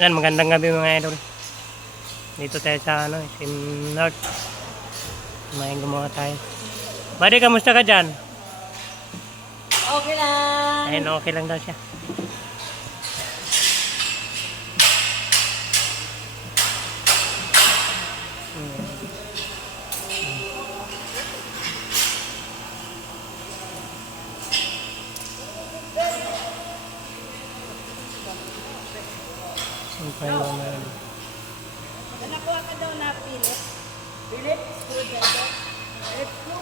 Yan, magandang gabi mga idol. Dito tayo sa ano, Sim North. May gumawa tayo. Buddy, kamusta ka dyan? Okay lang. Ayun, okay lang daw siya. Ang payo na yun. Nakuha ka daw na pilit. Pilit? Screwdriver? Let's go.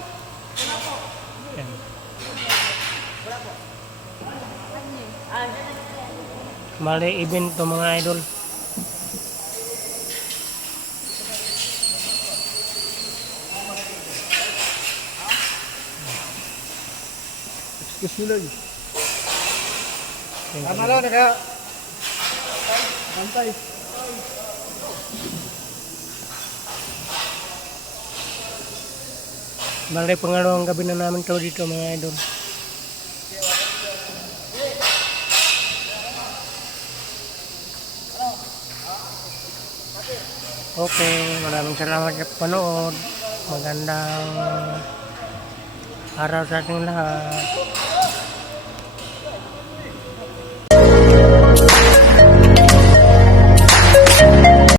Yan. Ah, Mali event to mga idol. Excuse me lang. Yan. Tama lang, naka... Bantay. Mali pangalawang gabi na namin to dito mga idol. Okay, maraming salamat sa panood. Magandang araw sa ating lahat.